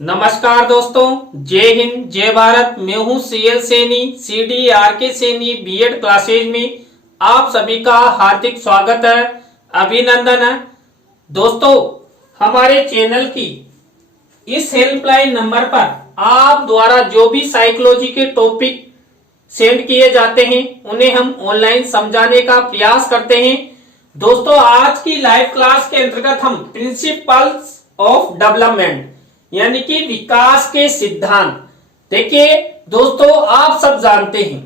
नमस्कार दोस्तों, जय हिंद जय भारत। मैं हूं CL Saini, CDRK Saini BEd classes में आप सभी का हार्दिक स्वागत है, अभिनंदन है। दोस्तों, हमारे चैनल की इस हेल्पलाइन नंबर पर आप द्वारा जो भी साइकोलॉजी के टॉपिक सेंड किए जाते हैं उन्हें हम ऑनलाइन समझाने का प्रयास करते हैं। दोस्तों, आज की लाइव क्लास के अंतर्गत हम प्रिंसिपल्स ऑफ डेवलपमेंट यानी कि विकास के सिद्धांत। देखिए दोस्तों, आप सब जानते हैं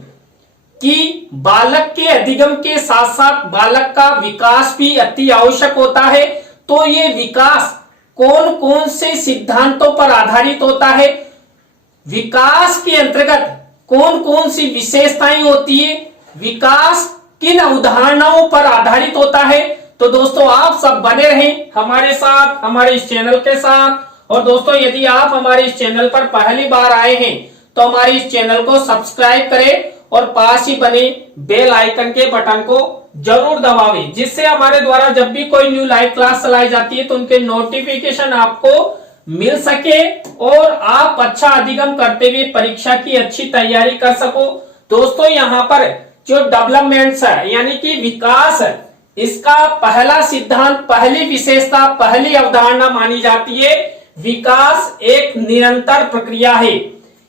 कि बालक के अधिगम के साथ साथ बालक का विकास भी अति आवश्यक होता है। तो ये विकास कौन कौन से सिद्धांतों पर आधारित होता है, विकास के अंतर्गत कौन कौन सी विशेषताएं होती है, विकास किन अवधारणाओं पर आधारित होता है। तो दोस्तों, आप सब बने रहें हमारे साथ, हमारे इस चैनल के साथ। और दोस्तों, यदि आप हमारे इस चैनल पर पहली बार आए हैं तो हमारे इस चैनल को सब्सक्राइब करें और पास ही बने बेल आइकन के बटन को जरूर दबावें, जिससे हमारे द्वारा जब भी कोई न्यू लाइव क्लास चलाई जाती है तो उनके नोटिफिकेशन आपको मिल सके और आप अच्छा अधिगम करते हुए परीक्षा की अच्छी तैयारी कर सको। दोस्तों, यहाँ पर जो डेवलपमेंट्स है यानी कि विकास है, इसका पहला सिद्धांत, पहली विशेषता, पहली अवधारणा मानी जाती है, विकास एक निरंतर प्रक्रिया है।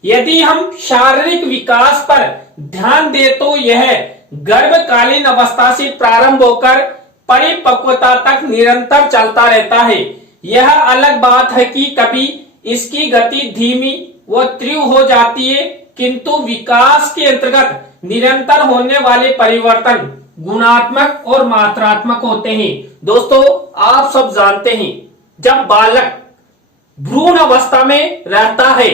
यदि हम शारीरिक विकास पर ध्यान दें तो यह गर्भकालीन अवस्था से प्रारंभ होकर परिपक्वता तक निरंतर चलता रहता है। यह अलग बात है कि कभी इसकी गति धीमी व तीव्र हो जाती है, किंतु विकास के अंतर्गत निरंतर होने वाले परिवर्तन गुणात्मक और मात्रात्मक होते हैं। दोस्तों, आप सब जानते हैं, जब बालक भ्रूण अवस्था में रहता है,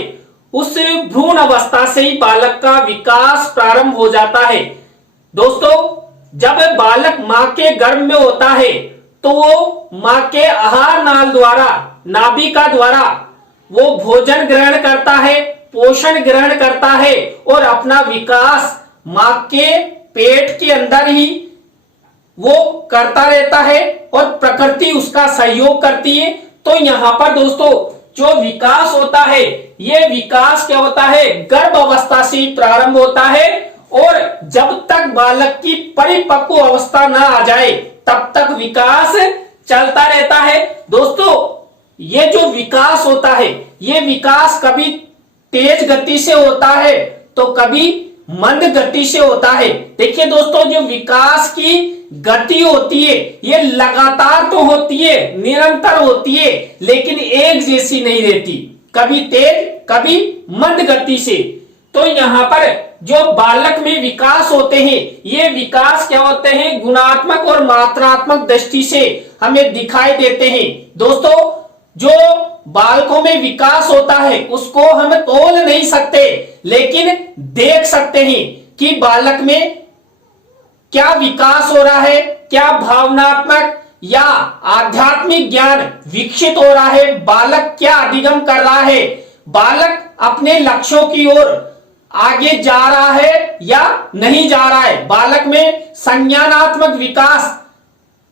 उस भ्रूण अवस्था से ही बालक का विकास प्रारंभ हो जाता है। दोस्तों, जब बालक मां के गर्भ में होता है तो वो मां के आहार नाल द्वारा, नाभिका द्वारा वो भोजन ग्रहण करता है, पोषण ग्रहण करता है और अपना विकास मां के पेट के अंदर ही वो करता रहता है और प्रकृति उसका सहयोग करती है। तो यहाँ पर दोस्तों, जो विकास होता है, ये विकास क्या होता है, गर्भ अवस्था से प्रारंभ होता है और जब तक बालक की परिपक्व अवस्था ना आ जाए तब तक विकास चलता रहता है। दोस्तों, ये जो विकास होता है, ये विकास कभी तेज गति से होता है तो कभी मंद गति से होता है। देखिए दोस्तों, जो विकास की गति होती है ये लगातार तो होती है, निरंतर होती है, लेकिन एक जैसी नहीं रहती, कभी तेज कभी मंद गति से। तो यहाँ पर जो बालक में विकास होते हैं, ये विकास क्या होते हैं, गुणात्मक और मात्रात्मक दृष्टि से हमें दिखाई देते हैं। दोस्तों, जो बालकों में विकास होता है उसको हम तोल नहीं सकते, लेकिन देख सकते हैं कि बालक में क्या विकास हो रहा है, क्या भावनात्मक या आध्यात्मिक ज्ञान विकसित हो रहा है, बालक क्या अधिगम कर रहा है, बालक अपने लक्ष्यों की ओर आगे जा रहा है या नहीं जा रहा है, बालक में संज्ञानात्मक विकास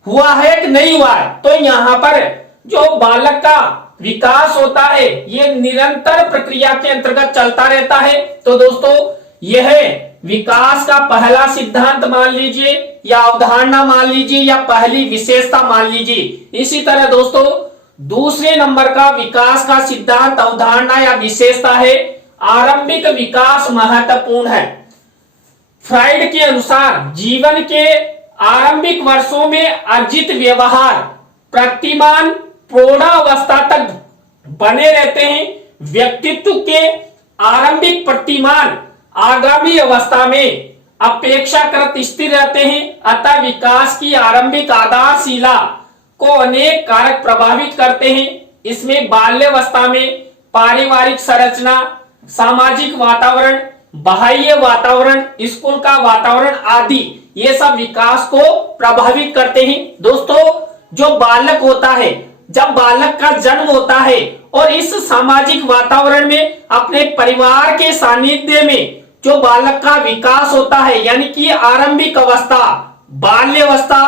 हुआ है कि नहीं हुआ है। तो यहाँ पर जो बालक का विकास होता है ये निरंतर प्रक्रिया के अंतर्गत चलता रहता है। तो दोस्तों, यह विकास का पहला सिद्धांत मान लीजिए या अवधारणा मान लीजिए या पहली विशेषता मान लीजिए। इसी तरह दोस्तों, दूसरे नंबर का विकास का सिद्धांत, अवधारणा या विशेषता है आरंभिक विकास महत्वपूर्ण है। फ्राइड के अनुसार जीवन के आरंभिक वर्षों में अर्जित व्यवहार प्रतिमान प्रौढ़ावस्था तक बने रहते हैं। व्यक्तित्व के आरंभिक प्रतिमान आगामी अवस्था में अपेक्षाकृत स्थिर रहते हैं। अतः विकास की आरंभिक आधारशिला को अनेक कारक प्रभावित करते हैं। इसमें बाल्यावस्था में पारिवारिक संरचना, सामाजिक वातावरण, बाह्य वातावरण, स्कूल का वातावरण आदि ये सब विकास को प्रभावित करते हैं। दोस्तों, जो बालक होता है, जब बालक का जन्म होता है और इस सामाजिक वातावरण में अपने परिवार के सानिध्य में जो बालक का विकास होता है, यानी कि आरंभिक अवस्था, बाल्यावस्था,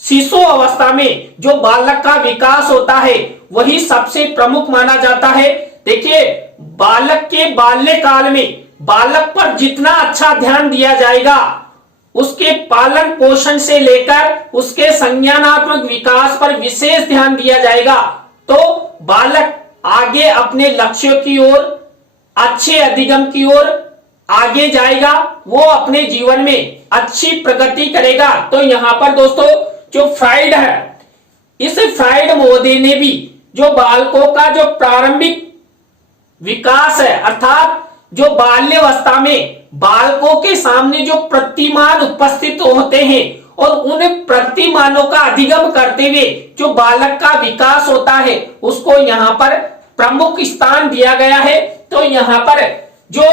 शिशु अवस्था में जो बालक का विकास होता है वही सबसे प्रमुख माना जाता है। देखिए, बालक के बाल्यकाल में बालक पर जितना अच्छा ध्यान दिया जाएगा, उसके पालन पोषण से लेकर उसके संज्ञानात्मक विकास पर विशेष ध्यान दिया जाएगा, तो बालक आगे अपने लक्ष्यों की ओर, अच्छे अधिगम की ओर आगे जाएगा, वो अपने जीवन में अच्छी प्रगति करेगा। तो यहां पर दोस्तों जो फ्राइड है, इस फ्राइड महोदय ने भी जो बालकों का जो प्रारंभिक विकास है, अर्थात जो बाल्यावस्था में बालकों के सामने जो प्रतिमान उपस्थित होते हैं और उन प्रतिमानों का अधिगम करते हुए जो बालक का विकास होता है, उसको यहाँ पर प्रमुख स्थान दिया गया है। तो यहाँ पर जो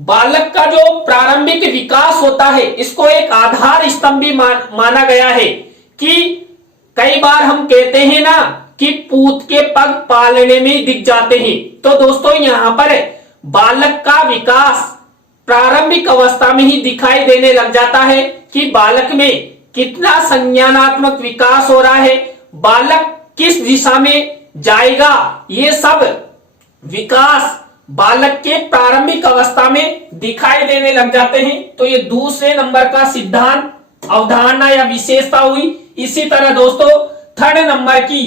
बालक का जो प्रारंभिक विकास होता है, इसको एक आधार स्तंभ भी माना गया है। कि कई बार हम कहते हैं ना कि पूत के पग पालने में दिख जाते हैं, तो दोस्तों यहाँ पर बालक का विकास प्रारंभिक अवस्था में ही दिखाई देने लग जाता है कि बालक में कितना संज्ञानात्मक विकास हो रहा है, बालक किस दिशा में जाएगा, ये सब विकास बालक के प्रारंभिक अवस्था में दिखाई देने लग जाते हैं। तो ये दूसरे नंबर का सिद्धांत, अवधारणा या विशेषता हुई। इसी तरह दोस्तों थर्ड नंबर की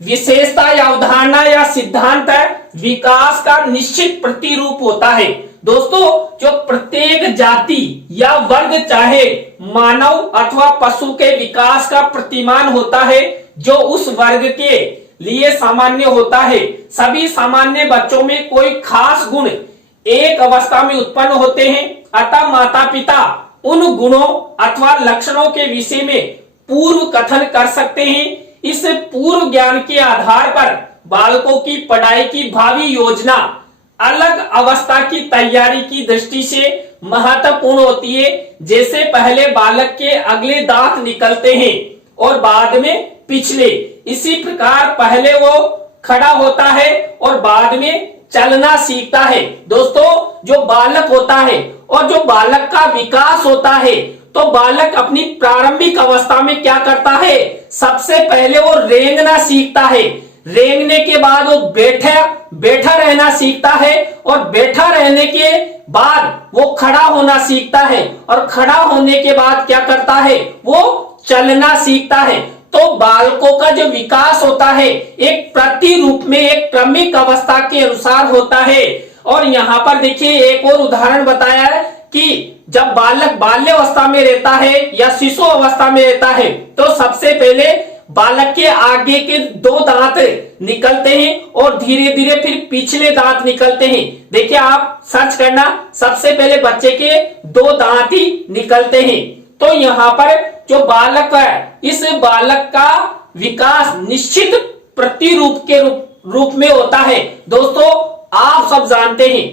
विशेषता या अवधारणा या सिद्धांत है, विकास का निश्चित प्रतिरूप होता है। दोस्तों जो प्रत्येक जाति या वर्ग, चाहे मानव अथवा पशु के विकास का प्रतिमान होता है, जो उस वर्ग के लिए सामान्य होता है। सभी सामान्य बच्चों में कोई खास गुण एक अवस्था में उत्पन्न होते हैं, अतः माता पिता उन गुणों अथवा लक्षणों के विषय में पूर्व कथन कर सकते हैं। इस पूर्व ज्ञान के आधार पर बालकों की पढ़ाई की भावी योजना अलग अवस्था की तैयारी की दृष्टि से महत्वपूर्ण होती है। जैसे पहले बालक के अगले दांत निकलते हैं और बाद में पिछले, इसी प्रकार पहले वो खड़ा होता है और बाद में चलना सीखता है। दोस्तों जो बालक होता है और जो बालक का विकास होता है, तो बालक अपनी प्रारंभिक अवस्था में क्या करता है, सबसे पहले वो रेंगना सीखता है। रेंगने के बाद वो बैठा रहना सीखता है और बैठा रहने के बाद वो खड़ा होना सीखता है और खड़ा होने के बाद क्या करता है, वो चलना सीखता है। तो बालकों का जो विकास होता है एक प्रतिरूप में, एक क्रमिक अवस्था के अनुसार होता है। और यहाँ पर देखिए एक और उदाहरण बताया है कि जब बालक बाल्यावस्था में रहता है या शिशु अवस्था में रहता है, तो सबसे पहले बालक के आगे के 2 दांत निकलते हैं और धीरे धीरे फिर पिछले दांत निकलते हैं। देखिए आप सर्च करना, सबसे पहले बच्चे के 2 दांत ही निकलते हैं। तो यहाँ पर जो बालक है, इस बालक का विकास निश्चित प्रतिरूप के रूप में होता है। दोस्तों आप सब जानते हैं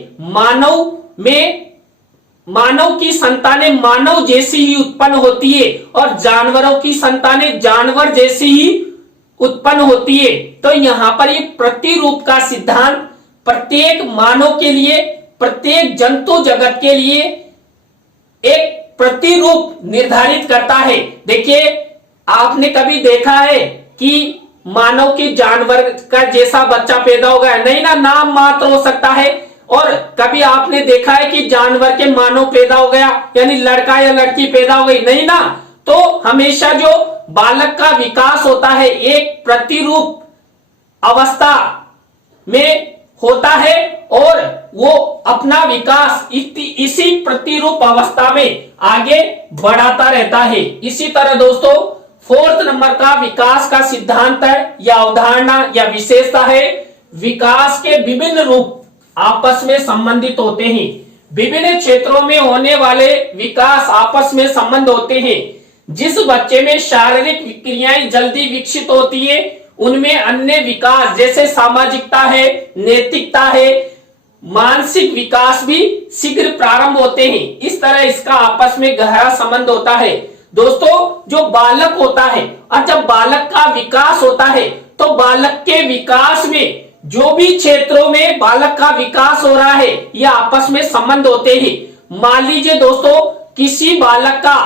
मानव की संतानें मानव जैसी ही उत्पन्न होती है और जानवरों की संतानें जानवर जैसी ही उत्पन्न होती है। तो यहाँ पर ये प्रतिरूप का सिद्धांत प्रत्येक मानव के लिए, प्रत्येक जंतु जगत के लिए एक प्रतिरूप निर्धारित करता है। देखिए आपने कभी देखा है कि मानव के जानवर का जैसा बच्चा पैदा होगा? नहीं ना, नाम मात्र हो सकता है। और कभी आपने देखा है कि जानवर के मानव पैदा हो गया, यानी लड़का या लड़की पैदा हो गई? नहीं ना। तो हमेशा जो बालक का विकास होता है एक प्रतिरूप अवस्था में होता है और वो अपना विकास इसी प्रतिरूप अवस्था में आगे बढ़ाता रहता है। इसी तरह दोस्तों फोर्थ नंबर का विकास का सिद्धांत है या अवधारणा या विशेषता है, विकास के विभिन्न रूप आपस में संबंधित होते हैं। विभिन्न क्षेत्रों में होने वाले विकास आपस में संबंध होते हैं। जिस बच्चे में शारीरिक क्रियाएं जल्दी विकसित होती है, उनमें अन्य विकास जैसे सामाजिकता है, नैतिकता है, मानसिक विकास भी शीघ्र प्रारंभ होते हैं। इस तरह इसका आपस में गहरा संबंध होता है। दोस्तों जो बालक होता है और जब बालक का विकास होता है, तो बालक के विकास में जो भी क्षेत्रों में बालक का विकास हो रहा है, ये आपस में संबंध होते हैं। मान लीजिए दोस्तों किसी बालक का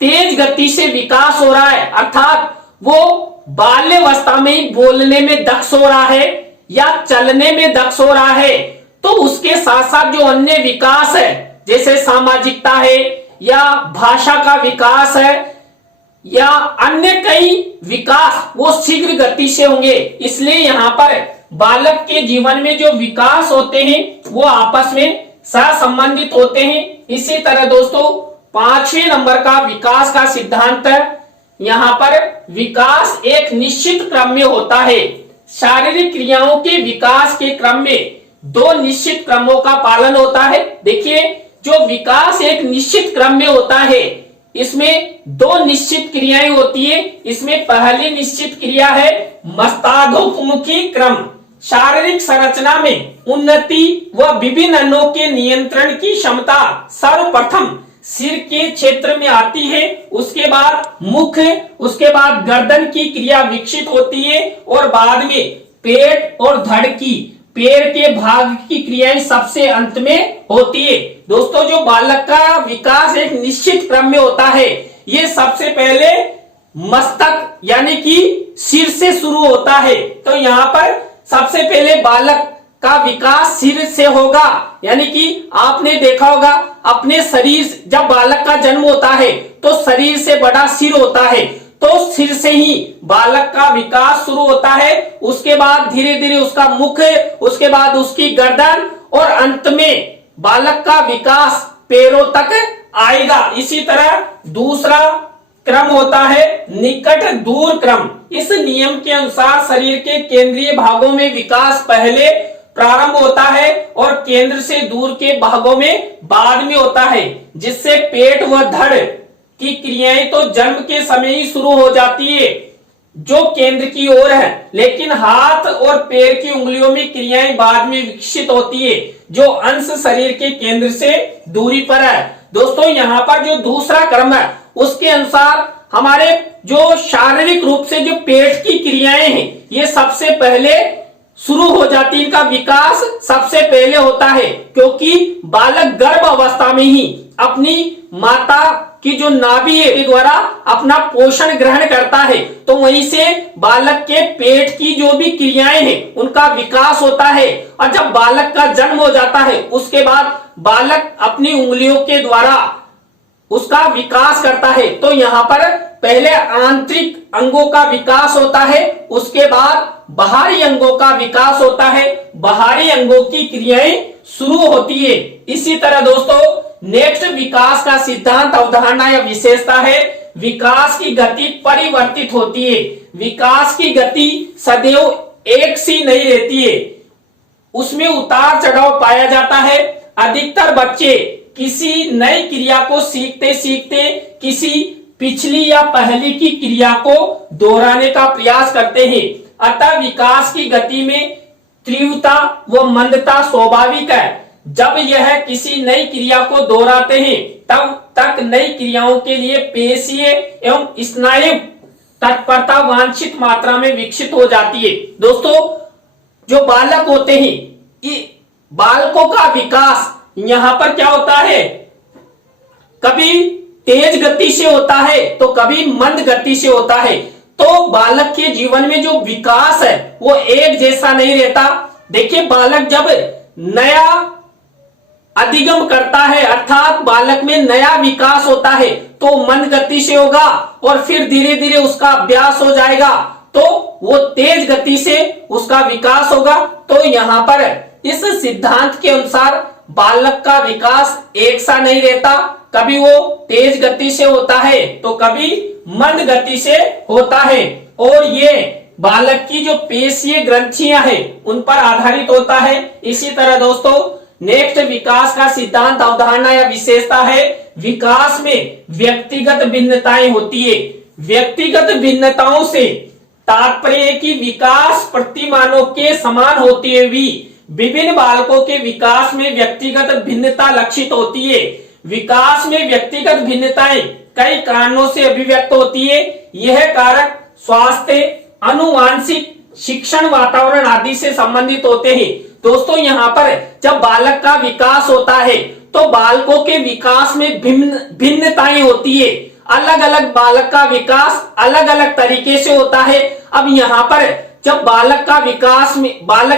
तेज गति से विकास हो रहा है, अर्थात वो बाल्यावस्था में ही बोलने में दक्ष हो रहा है, या चलने में दक्ष हो रहा है तो उसके साथ साथ जो अन्य विकास है जैसे सामाजिकता है या भाषा का विकास है या अन्य कई विकास वो शीघ्र गति से होंगे। इसलिए यहाँ पर बालक के जीवन में जो विकास होते हैं वो आपस में सहसंबंधित होते हैं। इसी तरह दोस्तों 5वें नंबर का विकास का सिद्धांत है। यहाँ पर विकास एक निश्चित क्रम में होता है। शारीरिक क्रियाओं के विकास के क्रम में 2 निश्चित क्रमों का पालन होता है। देखिए जो विकास एक निश्चित क्रम में होता है इसमें 2 निश्चित क्रियाएं होती है। इसमें पहली निश्चित क्रिया है मस्ताधोमुखी क्रम। शारीरिक संरचना में उन्नति व विभिन्न अंगों के नियंत्रण की क्षमता सर्वप्रथम सिर के क्षेत्र में आती है, उसके बाद मुख, उसके बाद गर्दन की क्रिया विकसित होती है और बाद में पेट और धड़ की पैर के भाग की क्रियाएं सबसे अंत में होती है। दोस्तों जो बालक का विकास एक निश्चित क्रम में होता है ये सबसे पहले मस्तक यानी कि सिर से शुरू होता है। तो यहाँ पर सबसे पहले बालक का विकास सिर से होगा, यानी कि आपने देखा होगा अपने शरीर जब बालक का जन्म होता है तो शरीर से बड़ा सिर होता है, तो सिर से ही बालक का विकास शुरू होता है। उसके बाद धीरे धीरे उसका मुख, उसके बाद उसकी गर्दन और अंत में बालक का विकास पैरों तक आएगा। इसी तरह दूसरा क्रम होता है निकट दूर क्रम। इस नियम के अनुसार शरीर के केंद्रीय भागों में विकास पहले प्रारंभ होता है और केंद्र से दूर के भागों में बाद में होता है, जिससे पेट व धड़ की क्रियाएं तो जन्म के समय ही शुरू हो जाती है जो केंद्र की ओर है, लेकिन हाथ और पैर की उंगलियों में क्रियाएं बाद में विकसित होती है जो अंश शरीर के केंद्र से दूरी पर है। दोस्तों यहाँ पर जो दूसरा क्रम है उसके अनुसार हमारे जो शारीरिक रूप से जो पेट की क्रियाएं हैं ये सबसे पहले शुरू हो जाती है, इनका विकास सबसे पहले होता है, क्योंकि बालक गर्भ अवस्था में ही अपनी माता की जो नाभि है के द्वारा अपना पोषण ग्रहण करता है, तो वहीं से बालक के पेट की जो भी क्रियाएं हैं उनका विकास होता है। और जब बालक का जन्म हो जाता है उसके बाद बालक अपनी उंगलियों के द्वारा उसका विकास करता है। तो यहाँ पर पहले आंतरिक अंगों का विकास होता है, उसके बाद बाहरी अंगों का विकास होता है, बाहरी अंगों की क्रियाएं शुरू होती है। इसी तरह दोस्तों नेक्स्ट विकास का सिद्धांत अवधारणा या विशेषता है विकास की गति परिवर्तित होती है। विकास की गति सदैव एक सी नहीं रहती है, उसमें उतार चढ़ाव पाया जाता है। अधिकतर बच्चे किसी नई क्रिया को सीखते सीखते किसी पिछली या पहली की क्रिया को दोहराने का प्रयास करते हैं। अतः विकास की गति में तीव्रता व मंदता स्वाभाविक है। जब यह किसी नई क्रिया को दोहराते हैं तब तक नई क्रियाओं के लिए पेशीय एवं स्नायु तत्परता वांछित मात्रा में विकसित हो जाती है। दोस्तों जो बालक होते हैं बालकों का विकास यहाँ पर क्या होता है, कभी तेज गति से होता है तो कभी मंद गति से होता है। तो बालक के जीवन में जो विकास है वो एक जैसा नहीं रहता। देखिए बालक जब नया अधिगम करता है अर्थात बालक में नया विकास होता है तो मंद गति से होगा और फिर धीरे धीरे उसका अभ्यास हो जाएगा तो वो तेज गति से उसका विकास होगा। तो यहाँ पर इस सिद्धांत के अनुसार बालक का विकास एक सा नहीं रहता, कभी वो तेज गति से होता है तो कभी मंद गति से होता है और ये बालक की जो पेशीय ग्रंथियां हैं उन पर आधारित होता है। इसी तरह दोस्तों नेक्स्ट विकास का सिद्धांत अवधारणा या विशेषता है विकास में व्यक्तिगत भिन्नताएं होती है। व्यक्तिगत भिन्नताओं से तात्पर्य की विकास प्रतिमानों के समान होती है भी विभिन्न बालकों के विकास में व्यक्तिगत भिन्नता लक्षित होती है। विकास में व्यक्तिगत भिन्नताएं कई कारणों से अभिव्यक्त होती है। यह कारक स्वास्थ्य, आनुवांशिक, शिक्षण, वातावरण आदि से संबंधित होते हैं। दोस्तों यहाँ पर जब बालक का विकास होता है तो बालकों के विकास में भिन्नताएं होती है। अलग अलग बालक का विकास अलग अलग तरीके से होता है। अब यहाँ पर जब बालक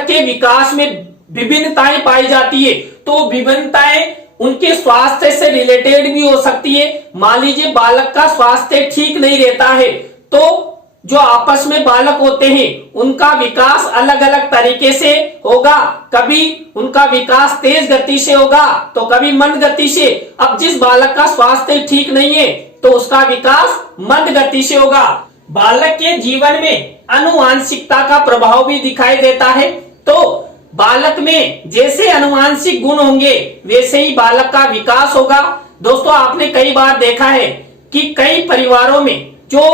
के विकास में विभिन्नताएं पाई जाती है, तो विभिन्नताएं उनके स्वास्थ्य से रिलेटेड भी हो सकती है। मान लीजिए बालक का स्वास्थ्य ठीक नहीं रहता है, तो जो आपस में बालक होते हैं उनका विकास अलग अलग तरीके से होगा। कभी उनका विकास तेज गति से होगा तो कभी मंद गति से। अब जिस बालक का स्वास्थ्य ठीक नहीं है तो उसका विकास मंद गति से होगा। बालक के जीवन में आनुवांशिकता का प्रभाव भी दिखाई देता है। तो बालक में जैसे आनुवांशिक गुण होंगे वैसे ही बालक का विकास होगा। दोस्तों, आपने कई बार देखा है कि कई परिवारों में जो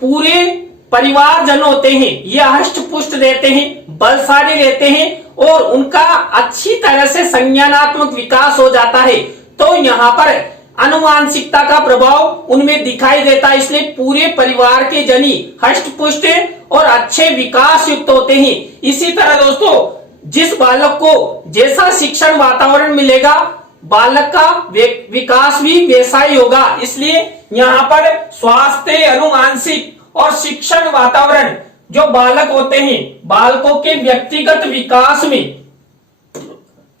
पूरे परिवारजन होते हैं ये हष्ट पुष्ट रहते हैं, बलशाली रहते हैं और उनका अच्छी तरह से संज्ञानात्मक विकास हो जाता है। तो यहाँ पर आनुवांशिकता का प्रभाव उनमें दिखाई देता है, इसलिए पूरे परिवार के जनी हष्ट पुष्ट और अच्छे विकास युक्त होते हैं। इसी तरह दोस्तों, जिस बालक को जैसा शिक्षण वातावरण मिलेगा बालक का विकास भी वैसा ही होगा। इसलिए यहाँ पर स्वास्थ्य, अनुवांशिक और शिक्षण वातावरण जो बालक होते हैं बालकों के व्यक्तिगत विकास में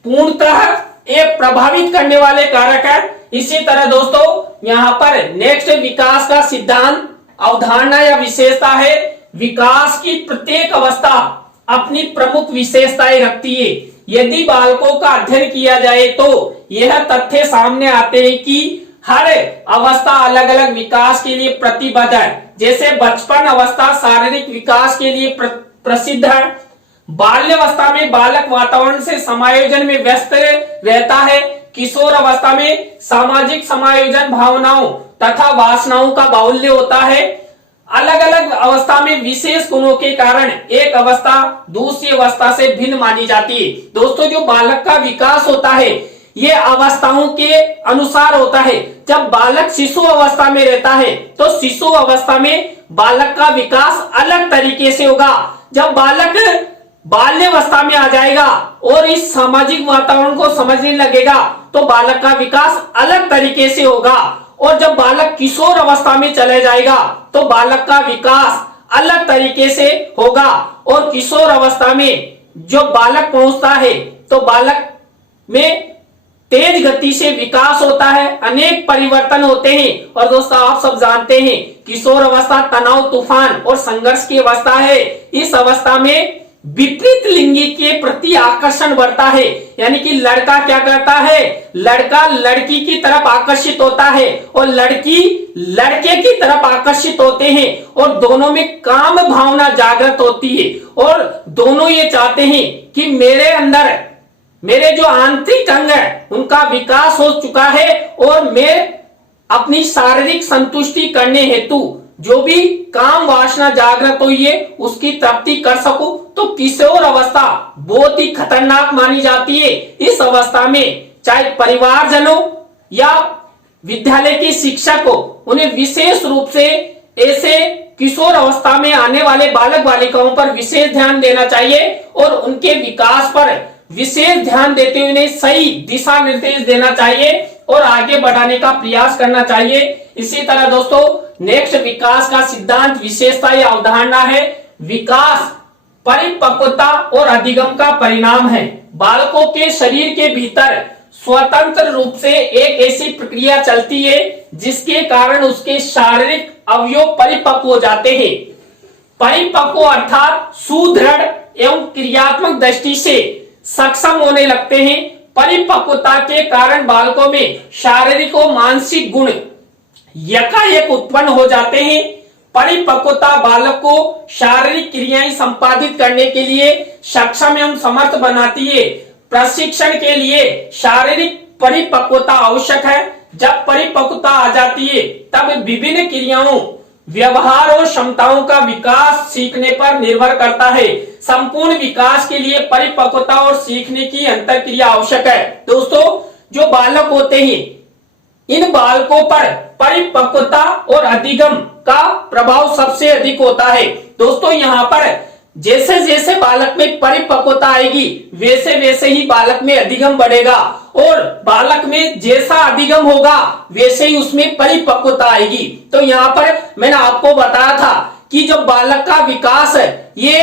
पूर्णतः ये प्रभावित करने वाले कारक है। इसी तरह दोस्तों यहाँ पर नेक्स्ट विकास का सिद्धांत, अवधारणा या विशेषता है। विकास की प्रत्येक अवस्था अपनी प्रमुख विशेषताएं रखती है। यदि बालकों का अध्ययन किया जाए तो यह तथ्य सामने आते हैं कि हर अवस्था अलग अलग विकास के लिए प्रतिबद्ध है। जैसे बचपन अवस्था शारीरिक विकास के लिए प्रसिद्ध है। बाल्यावस्था में बालक वातावरण से समायोजन में व्यस्त रहता है। किशोर अवस्था में सामाजिक समायोजन, भावनाओं तथा वासनाओं का बाहुल्य होता है। अलग अलग अवस्था में विशेष गुणों के कारण एक अवस्था दूसरी अवस्था से भिन्न मानी जाती है। दोस्तों, जो बालक का विकास होता है ये अवस्थाओं के अनुसार होता है। जब बालक शिशु अवस्था में रहता है तो शिशु अवस्था में बालक का विकास अलग तरीके से होगा। जब बालक बाल्यावस्था में आ जाएगा और इस सामाजिक वातावरण को समझने लगेगा तो बालक का विकास अलग तरीके से होगा। और जब बालक किशोर अवस्था में चले जाएगा तो बालक का विकास अलग तरीके से होगा। और किशोर अवस्था में जो बालक पहुंचता है तो बालक में तेज गति से विकास होता है, अनेक परिवर्तन होते हैं। और दोस्तों, आप सब जानते हैं किशोर अवस्था तनाव, तूफान और संघर्ष की अवस्था है। इस अवस्था में विपरीत लिंगी के प्रति आकर्षण बढ़ता है, यानी कि लड़का क्या करता है, लड़का लड़की की तरफ आकर्षित होता है और लड़की लड़के की तरफ आकर्षित होते हैं और दोनों में काम भावना जागृत होती है और दोनों ये चाहते हैं कि मेरे अंदर मेरे जो आंतरिक अंग है उनका विकास हो चुका है और मैं अपनी शारीरिक संतुष्टि करने हेतु जो भी काम वासना जागृत हुई है उसकी प्राप्ति कर सकूं। तो किशोर अवस्था बहुत ही खतरनाक मानी जाती है। इस अवस्था में चाहे परिवारजनों या विद्यालय के शिक्षक हो, उन्हें विशेष रूप से ऐसे किशोर अवस्था में आने वाले बालक बालिकाओं पर विशेष ध्यान देना चाहिए और उनके विकास पर विशेष ध्यान देते हुए उन्हें सही दिशा निर्देश देना चाहिए और आगे बढ़ाने का प्रयास करना चाहिए। इसी तरह दोस्तों, नेक्स्ट विकास का सिद्धांत, विशेषता या अवधारणा है। विकास परिपक्वता और अधिगम का परिणाम है। बालकों के शरीर के भीतर स्वतंत्र रूप से एक ऐसी प्रक्रिया चलती है जिसके कारण उसके शारीरिक अवयव परिपक्व हो जाते हैं। परिपक्व अर्थात सुदृढ़ एवं क्रियात्मक दृष्टि से सक्षम होने लगते हैं। परिपक्वता के कारण बालकों में शारीरिक और मानसिक गुण यकायक उत्पन्न हो जाते हैं। परिपक्वता बालक को शारीरिक क्रियाएं संपादित करने के लिए सक्षम एवं समर्थ बनाती है। प्रशिक्षण के लिए शारीरिक परिपक्वता आवश्यक है। जब परिपक्वता आ जाती है तब विभिन्न क्रियाओं, व्यवहार और क्षमताओं का विकास सीखने पर निर्भर करता है। संपूर्ण विकास के लिए परिपक्वता और सीखने की अंतरक्रिया आवश्यक है। दोस्तों, जो बालक होते हैं इन बालकों पर परिपक्वता और अधिगम का प्रभाव सबसे अधिक होता है। दोस्तों, यहाँ पर जैसे जैसे बालक में परिपक्वता आएगी वैसे वैसे ही बालक में अधिगम बढ़ेगा और बालक में जैसा अधिगम होगा वैसे ही उसमें परिपक्वता आएगी। तो यहाँ पर मैंने आपको बताया था कि जो बालक का विकास है ये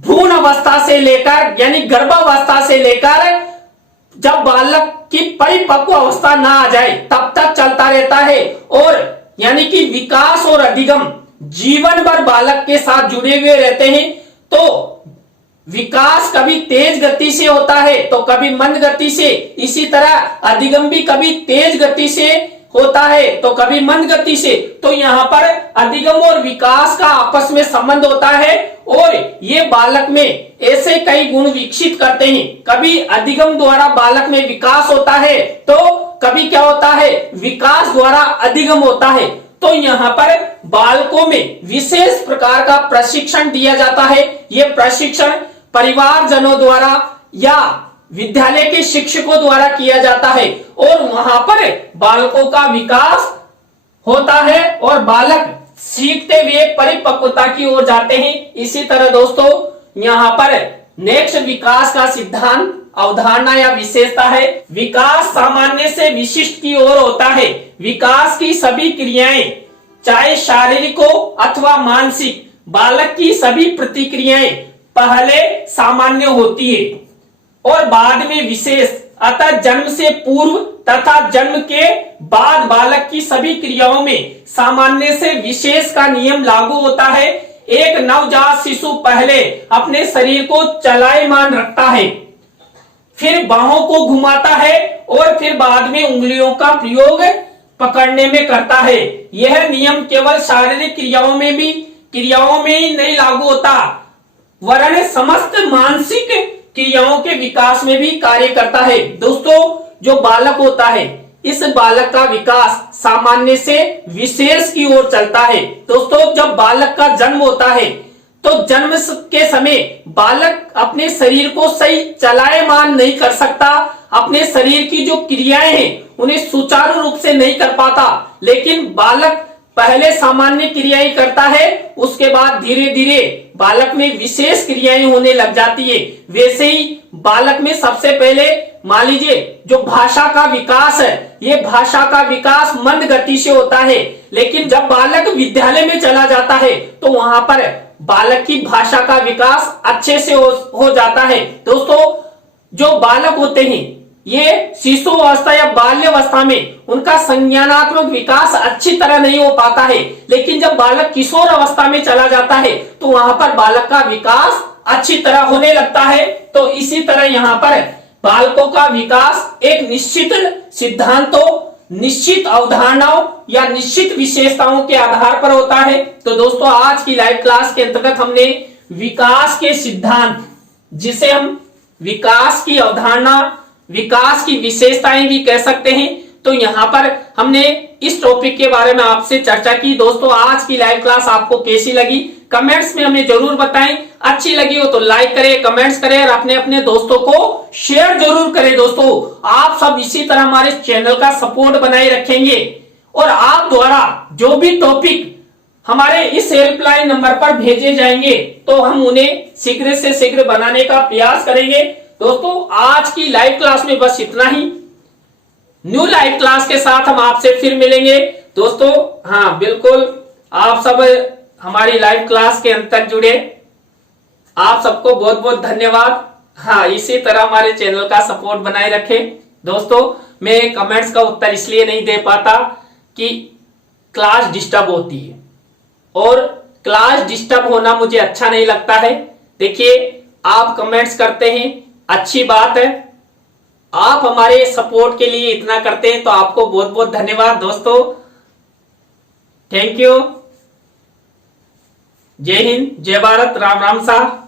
भ्रूण अवस्था से लेकर यानी गर्भावस्था से लेकर जब बालक की परिपक्व अवस्था ना आ जाए तब तक चलता रहता है। और यानी कि विकास और अधिगम जीवन भर बालक के साथ जुड़े हुए रहते हैं। तो विकास कभी तेज गति से होता है तो कभी मंद गति से, इसी तरह अधिगम भी कभी तेज गति से होता है तो कभी मंद गति से। तो यहाँ पर अधिगम और विकास का आपस में संबंध होता है और ये बालक में ऐसे कई गुण विकसित करते हैं। कभी अधिगम द्वारा बालक में विकास होता है तो कभी क्या होता है, विकास द्वारा अधिगम होता है। तो यहाँ पर बालकों में विशेष प्रकार का प्रशिक्षण दिया जाता है। ये प्रशिक्षण परिवारजनों द्वारा या विद्यालय के शिक्षकों द्वारा किया जाता है और वहां पर बालकों का विकास होता है और बालक सीखते हुए परिपक्वता की ओर जाते हैं। इसी तरह दोस्तों यहाँ पर नेक्स्ट विकास का सिद्धांत, अवधारणा या विशेषता है, विकास सामान्य से विशिष्ट की ओर होता है। विकास की सभी क्रियाएं चाहे शारीरिक हो अथवा मानसिक, बालक की सभी प्रतिक्रियाएं पहले सामान्य होती है और बाद में विशेष। अतः जन्म से पूर्व तथा जन्म के बाद बालक की सभी क्रियाओं में सामान्य से विशेष का नियम लागू होता है। एक नवजात शिशु पहले अपने शरीर को चलायमान रखता है, फिर बाहों को घुमाता है और फिर बाद में उंगलियों का प्रयोग पकड़ने में करता है। यह नियम केवल शारीरिक क्रियाओं में ही नहीं लागू होता, वरन समस्त मानसिक क्रियाओं के विकास में भी कार्य करता है। दोस्तों जो बालक होता है, इस बालक का विकास सामान्य से विशेष की ओर चलता है। दोस्तों जब बालक का जन्म होता है तो जन्म के समय बालक अपने शरीर को सही चलायमान नहीं कर सकता, अपने शरीर की जो क्रियाएं हैं उन्हें सुचारू रूप से नहीं कर पाता। लेकिन बालक पहले सामान्य क्रियाएं करता है, उसके बाद धीरे धीरे बालक में विशेष क्रियाएं होने लग जाती है। वैसे ही बालक में सबसे पहले मान लीजिए जो भाषा का विकास है, ये भाषा का विकास मंद गति से होता है। लेकिन जब बालक विद्यालय में चला जाता है तो वहां पर बालक की भाषा का विकास अच्छे से हो जाता है। दोस्तों जो बालक होते हैं ये शिशु अवस्था या बाल्यावस्था में उनका संज्ञानात्मक विकास अच्छी तरह नहीं हो पाता है। लेकिन जब बालक किशोर अवस्था में चला जाता है तो वहां पर बालक का विकास अच्छी तरह होने लगता है। तो इसी तरह यहाँ पर बालकों का विकास एक निश्चित सिद्धांतों, निश्चित अवधारणाओं या निश्चित विशेषताओं के आधार पर होता है। तो दोस्तों आज की लाइव क्लास के अंतर्गत हमने विकास के सिद्धांत, जिसे हम विकास की अवधारणा, विकास की विशेषताएं भी कह सकते हैं, तो यहाँ पर हमने इस टॉपिक के बारे में आपसे चर्चा की। दोस्तों आज की लाइव क्लास आपको कैसी लगी कमेंट्स में हमें जरूर बताएं। अच्छी लगी हो तो लाइक करें, कमेंट्स करें और अपने अपने दोस्तों को शेयर जरूर करें। दोस्तों आप सब इसी तरह हमारे चैनल का सपोर्ट बनाए रखेंगे और आप द्वारा जो भी टॉपिक हमारे इस हेल्पलाइन नंबर पर भेजे जाएंगे तो हम उन्हें शीघ्र से शीघ्र बनाने का प्रयास करेंगे। दोस्तों आज की लाइव क्लास में बस इतना ही। न्यू लाइव क्लास के साथ हम आपसे फिर मिलेंगे। दोस्तों हाँ बिल्कुल, आप सब हमारी लाइव क्लास के अंत तक जुड़े, आप सबको बहुत बहुत धन्यवाद। हाँ इसी तरह हमारे चैनल का सपोर्ट बनाए रखें। दोस्तों मैं कमेंट्स का उत्तर इसलिए नहीं दे पाता कि क्लास डिस्टर्ब होती है और क्लास डिस्टर्ब होना मुझे अच्छा नहीं लगता है। देखिए आप कमेंट्स करते हैं, अच्छी बात है, आप हमारे सपोर्ट के लिए इतना करते हैं तो आपको बहुत बहुत धन्यवाद दोस्तों। Thank you. जय हिंद, जय भारत, राम राम साहब।